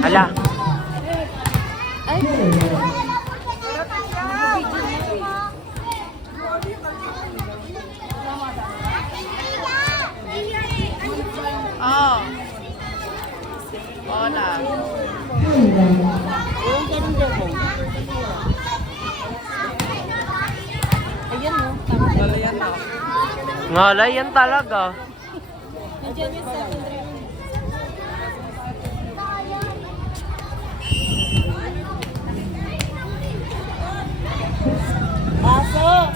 Ala. Ay. Oh. Hola. Ayan mo. Lalayan na. Ngalayan talaga. Nandiyan yung 700. Aso!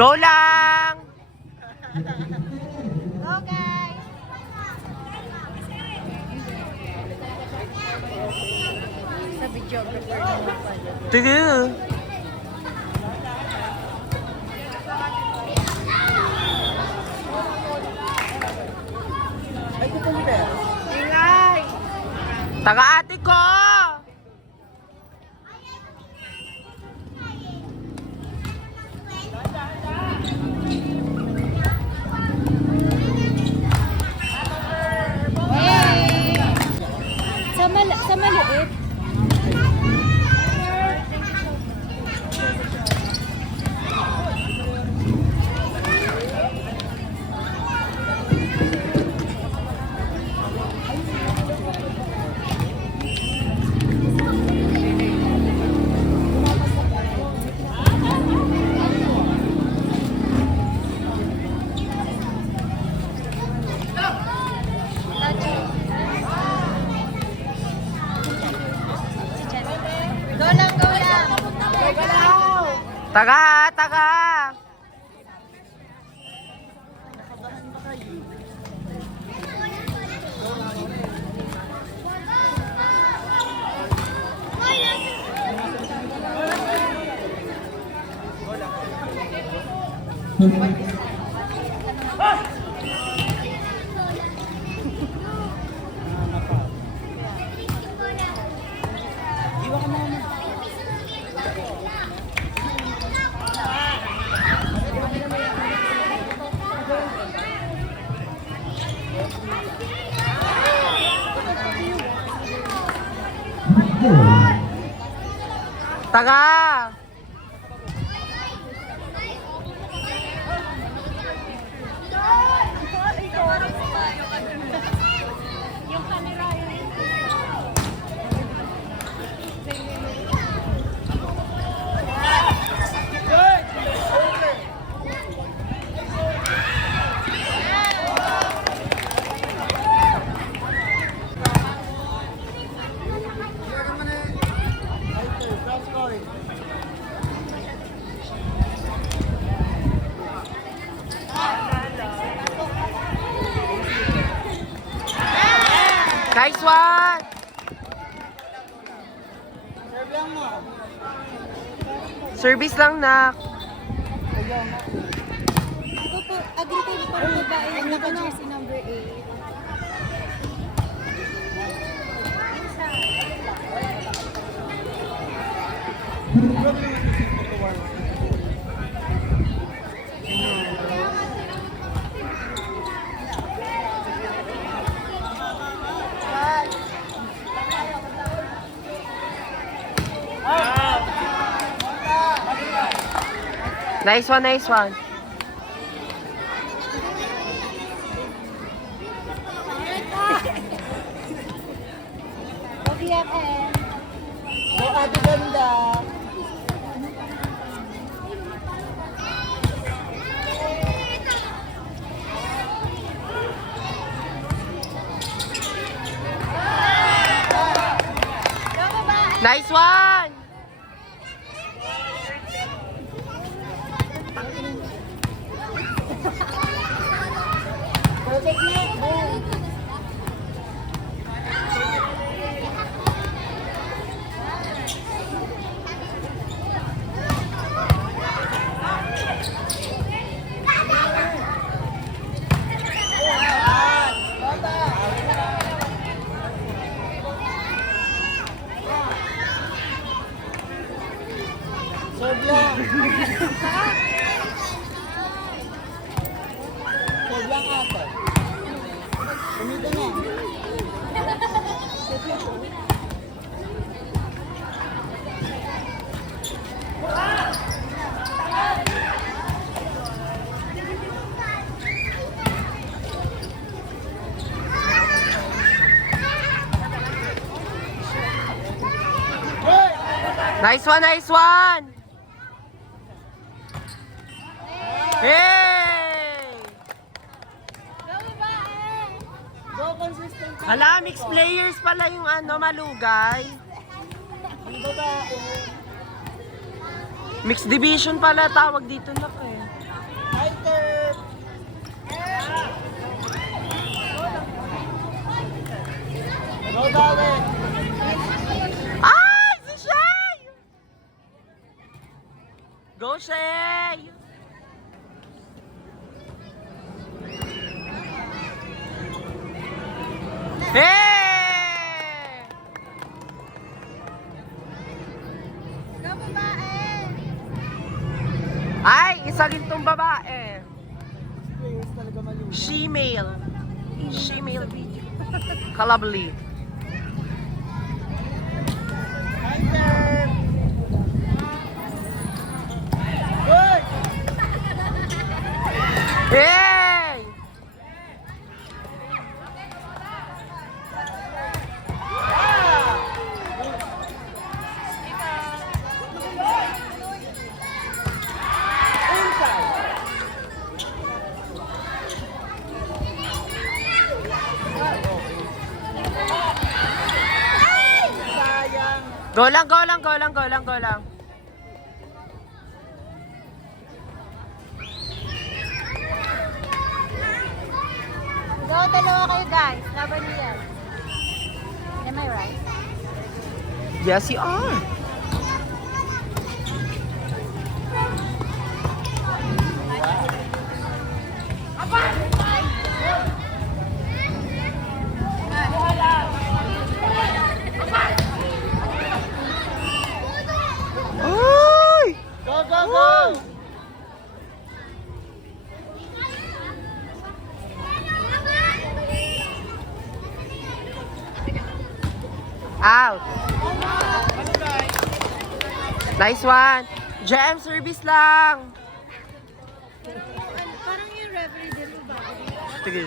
Go lang! Go guys! Sa videographer naman pala. Sige. Ingay! Taga ate ko! Hey! Sa maliit. Go lang, go lang. Go lang. Taga! Taga! Yung camera yun. Nice one! Service lang, nak. Ito po, agree ko po rin babae yung naka-jersey number 8. Nice one, nice one. Okay, okay. Go Ate Ganda. Nice one! Perfect net. Boom. Nice one, nice one! Hey! Go babae! Go consistent. Hala, mixed players pala yung malugay. Ang babae. Mixed division pala tawag dito na eh. Fighter. Go babae. Ay! Si Shay! Go, Shay! Hey! Go babae! Ay, isa rin tong babae. Players talaga maluwag. She-male. She-male. Kalabli. Fighter. Good. Hey! Sayang. Go lang, go lang, go lang, go lang, go lang. Go, dalawa kayo guys. Laban niyo yan. Am I right? Yes, you are. Ay! Go, go, go. Out. Nice one. Jam service lang. Parang yung referee din ba? Sige.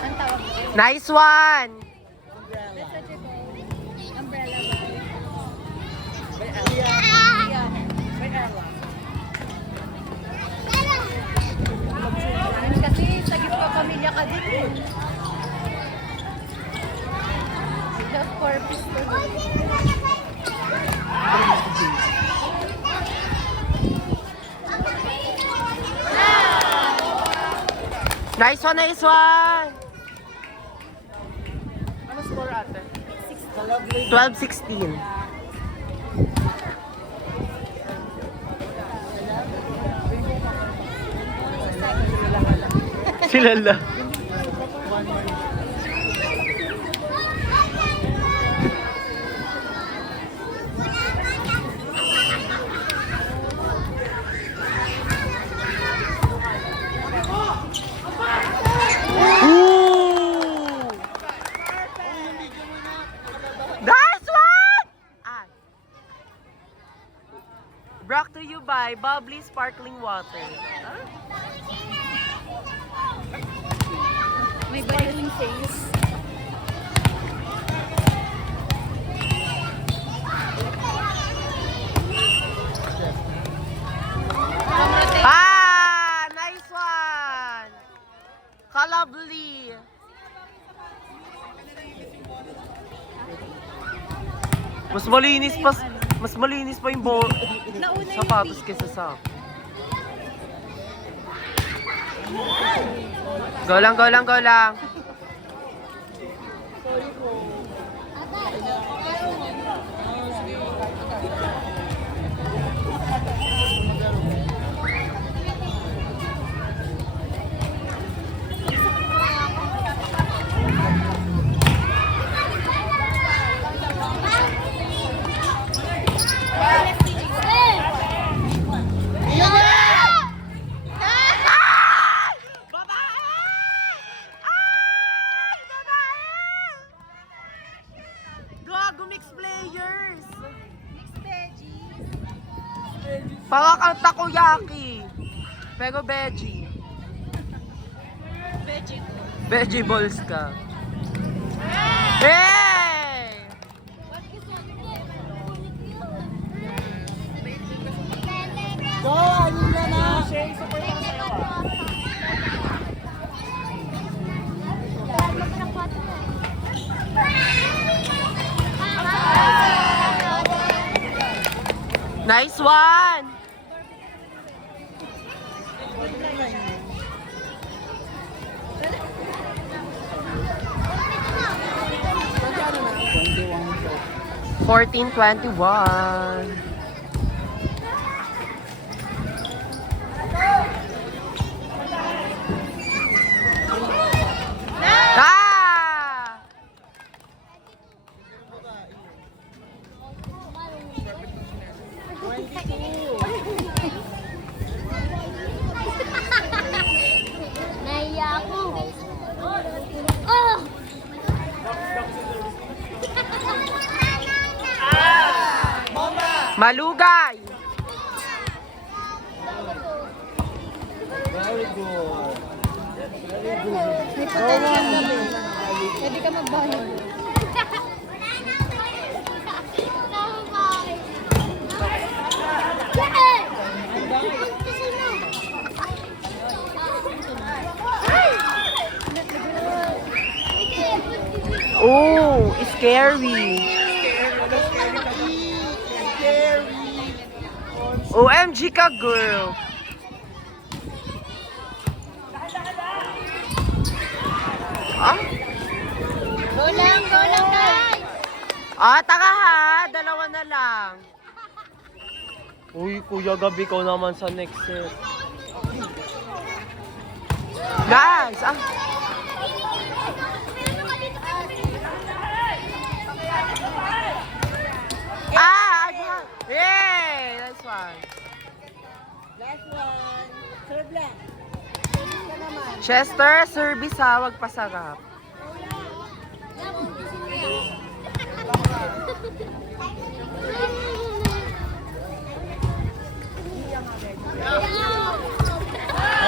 Ang tawag mo? Nice one. Umbrella. Kasi sagip ka pamilya ka din eh. Just for peace. Nice one, nice one. Ano score ate? 12. 12-16. Sila lang. Ooh! Nice one! Ah. Brought to you by Bubbly Sparkling Water. May boiling face. Ah! Nice one! Kalabli! Mas malinis pa yung sapatos kaysa sa Go lang, go lang, go lang. Para kang takoyaki. Pero veggie. Veggie balls ka. Hey! Go, alila na. Nice one! Fourteen 21. Ah! Naiya ako. Oh! Malugay! Very good. May potential na din. Pwede ka mag-volleyball. Oh, scary. OMG ka, girl. Ah? Go lang guys! Ah, taka ha. Dalawa na lang. Uy, Kuya Gabi, ikaw naman sa next set. Guys, ah. Ah, yay! Nice one. Last one. Serve lang. Service ka naman. Chester, service ha, wag pasarap.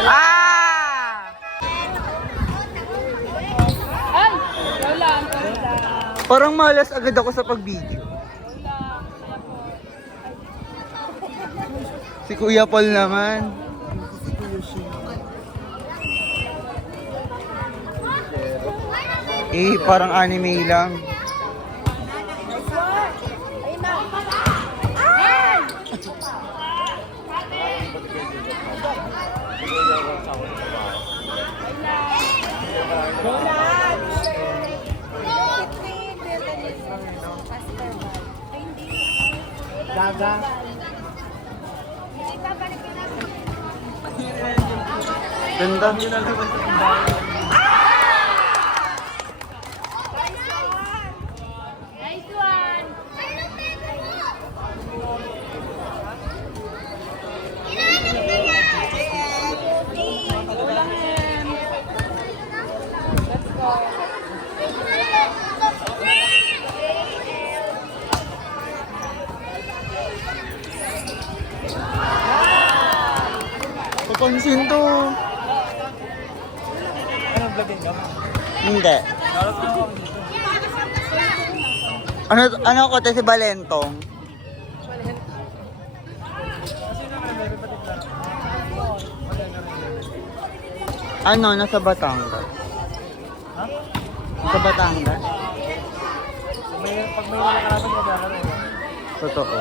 Ah! Parang malas agad ako sa pag-video. Si Kuya Paul naman. Parang anime lang. Gaga. Ganda. Nice one! Papansin to. Anong vlogging ka? Hindi. Ano ko, si Balentong? Ano, nasa Batangas? Ha? Sa Batangas? Pag may wala ka natin, wala ka rin. Totoo.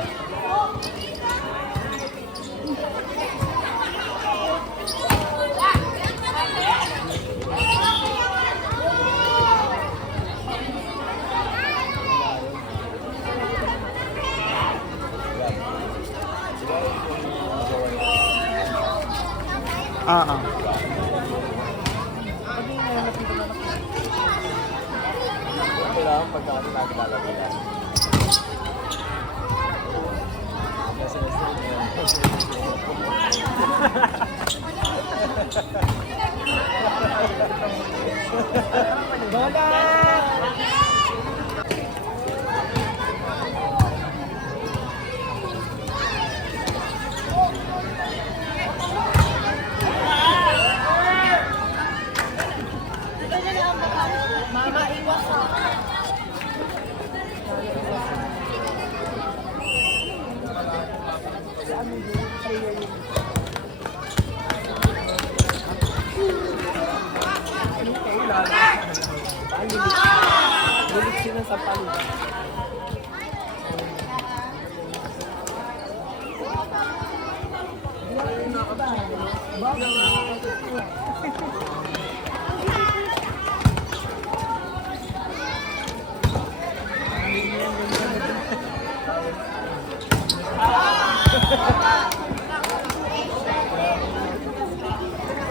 Ah. Kailangan pagkakita natin lalagay lang. Bola! Bulit sila sa paluda.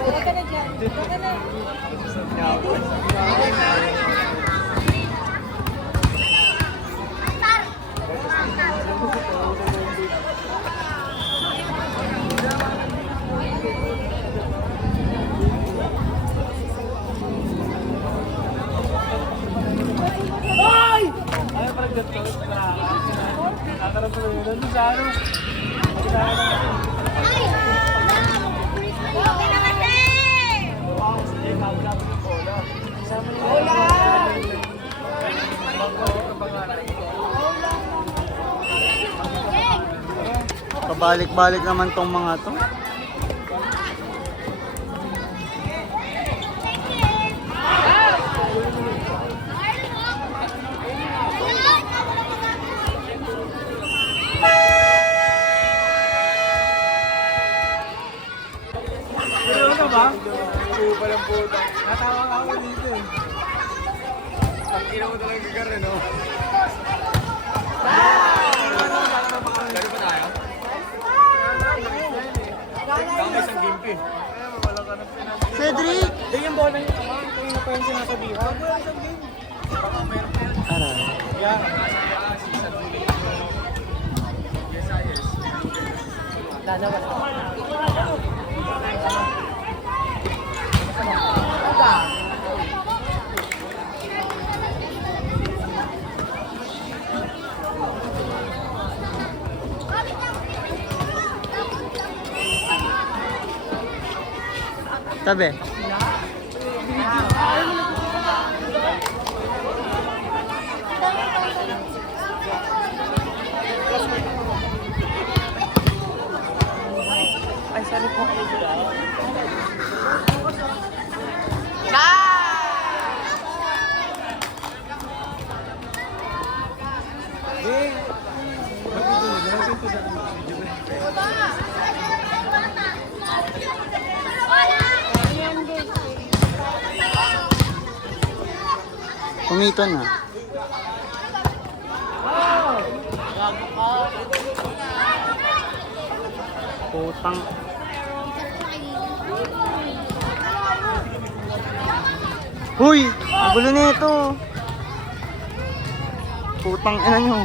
Huwag ka na dyan. Huwag ka na. Ay, parang ganito. Nakakarap ko yun. Nandun sa ano? Pabalik-balik naman tong mga to. Pero ano ba? Oo, palang puta. Natawa ka ako dito eh. Ang ina mo talaga gagawin, no? Lalo pa tayo? Tama isang game pa eh. Wala ka na pinag- Cedric! Hindi yung bola niya naman. Kung yun pa yung sinasabihan. Wala isang game. Baka mayroon pa yan. Aray. Yeah. Tabi. Ay, sorry po. Pumito na. Putang. Huy! Ang gulo na ito. Putang ina nyo.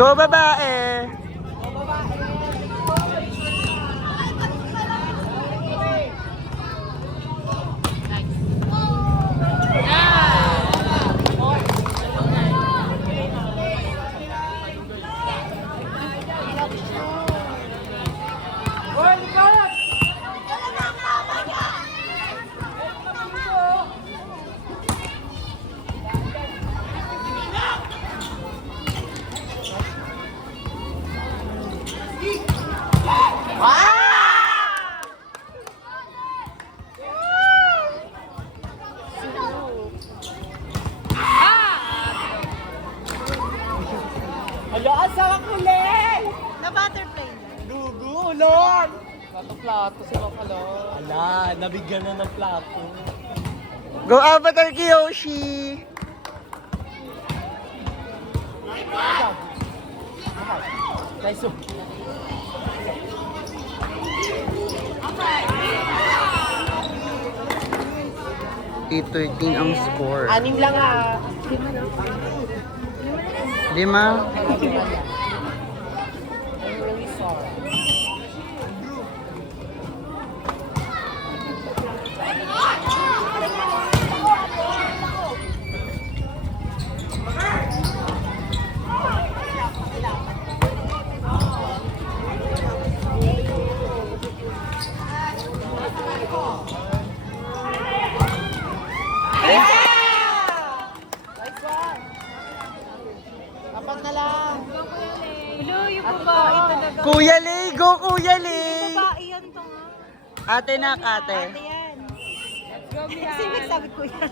Go babae! Hala, asarap ulit! Na butterfly na. Dugo, Lord! Plato-plato sila pala. Ala, nabigyan na ng plato. Go Avatar Kiyoshi! Nice. T13 ang score. Anim lang ah. 5. I'm really sorry. yung babae talaga. Kuya Lay, go Kuya Lay! Babae yan to nga. Ate nak, ate. Ate yan. Let's go, Mian. Kasi nagsabi ko yan.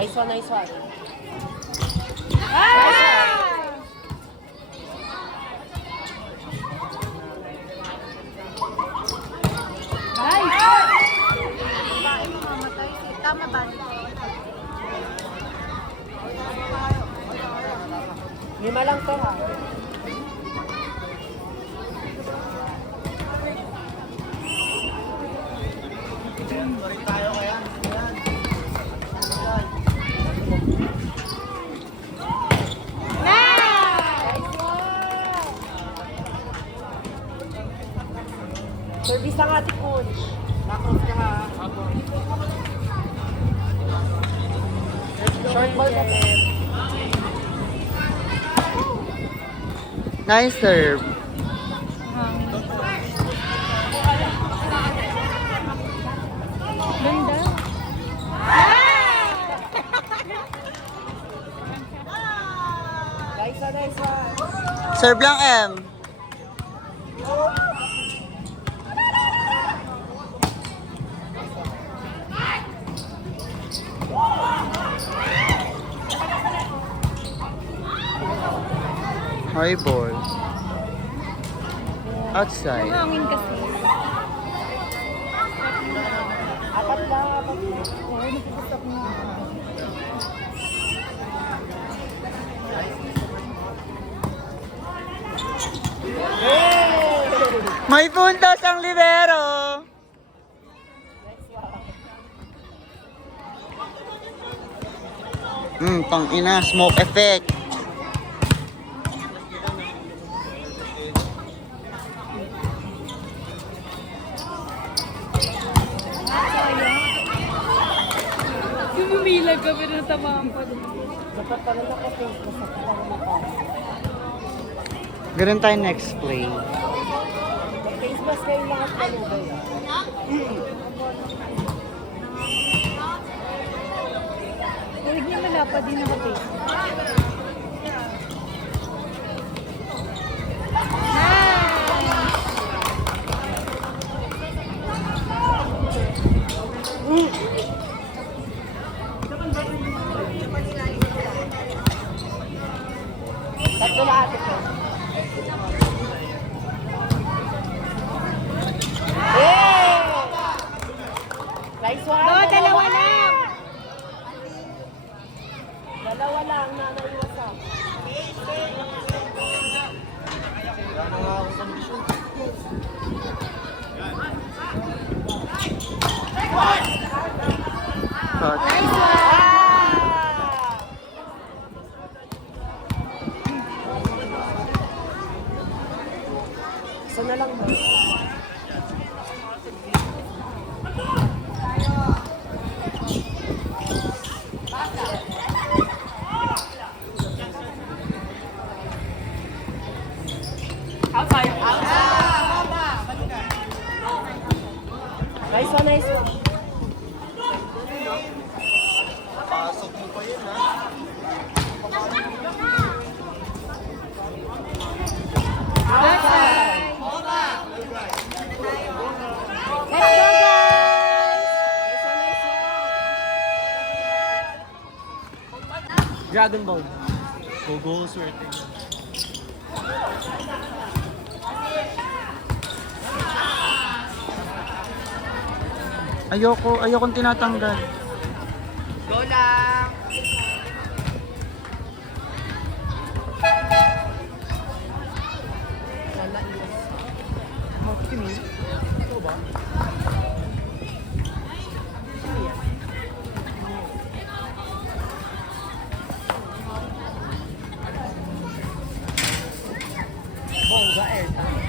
Nice one, nice one. Babae mamamatay. Tama ba? Lima lang to ha. Service ang ate coach. Knock-off ka ha. Short ball ka. Nice serve. Ganda. Nice one, nice one. Serve lang, M. High ball. Outside. Hangin kasi. Apat lang, apat lang. Oo, nagpapasok na. May puntos ang libero. Tang ina, smoke effect. Sumumilag ka pero natamaan pa. Dapat pala naka-face na sa pagkakamukha. Ganun tayo next play. Face mask kayo lahat na nubay. Huwag niya malapad din naka-face. Tatlo na ate ko. Nice one! No, dalawa lang. Dalawa lang na naiwasan. Cut. Isa na lang ba? Nice one, nice one. Dragon Ball. Go, swerte. Ayokong tinatanggal. Go lang! Bongga airtime.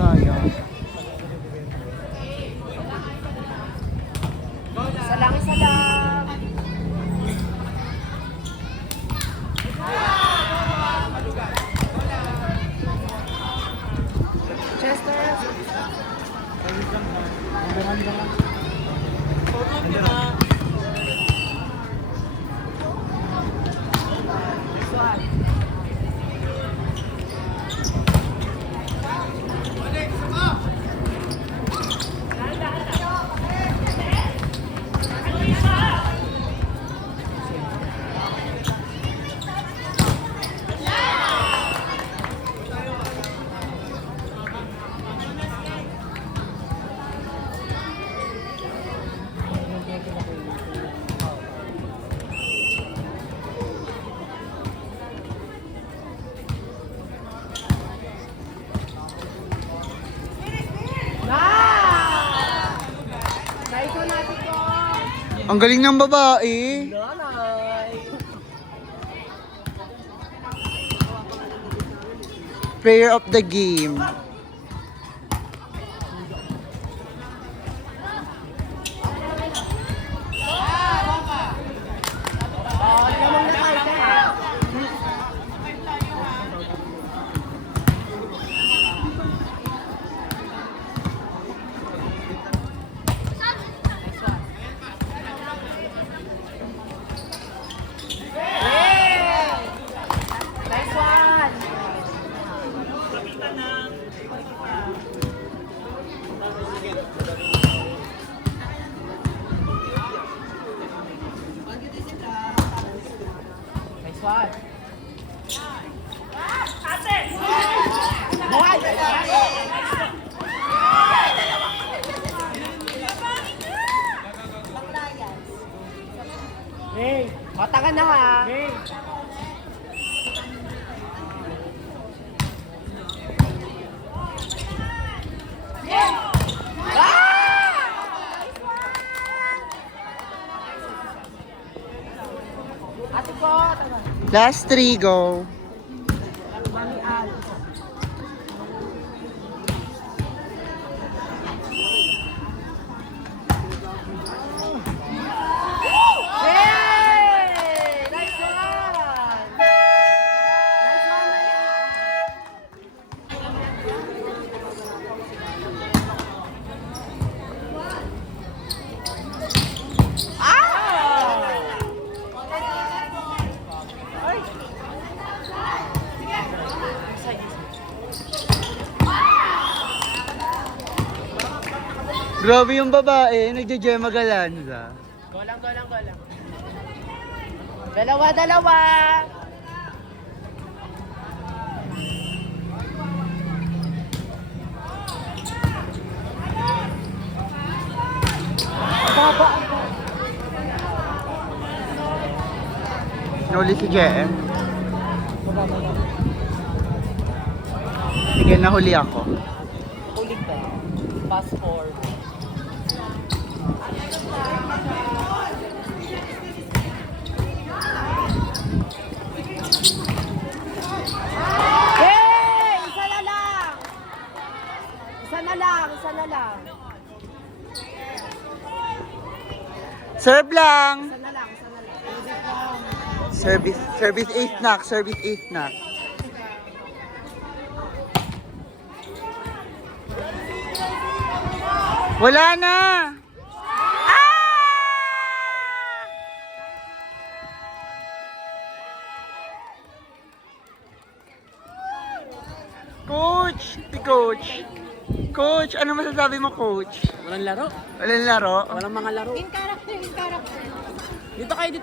Sayang. Isa lang, isa lang. Chester. Nice one natin ko. Ang galing ng babae. Nanay. Player of the game. Lamang na tayo ha. Nice one. Nice one. Hey, matagan na ha. Hey. Ate ko, Last 3, go. Mami Al. Hey! Nice one! Nice one! Grabe yung babae, nagje-Gemma Galanza. Golang. Dalawa. Nuli si JM. Sige, nahuli ako. Ulit ka. Pass 4. Hey! Isa na lang. Serve lang. Isa na lang. Service 8 knock, service 8 knock. Wala na. Coach! Si Coach! Coach, ano masasabi mo, Coach? Walang laro. Walang laro? Walang mga laro. In character. Dito kayo.